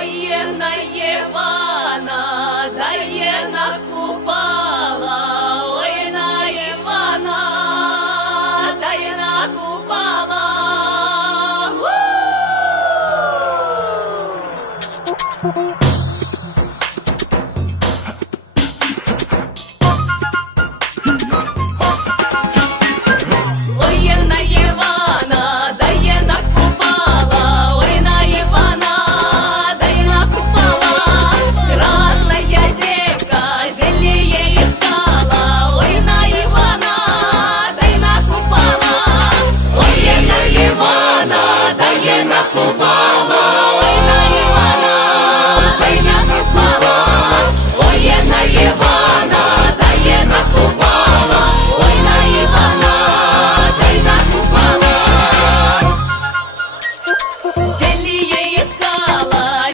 Ой, на Івана, дає на Купала, ой, на Івана, дає на Купала. У!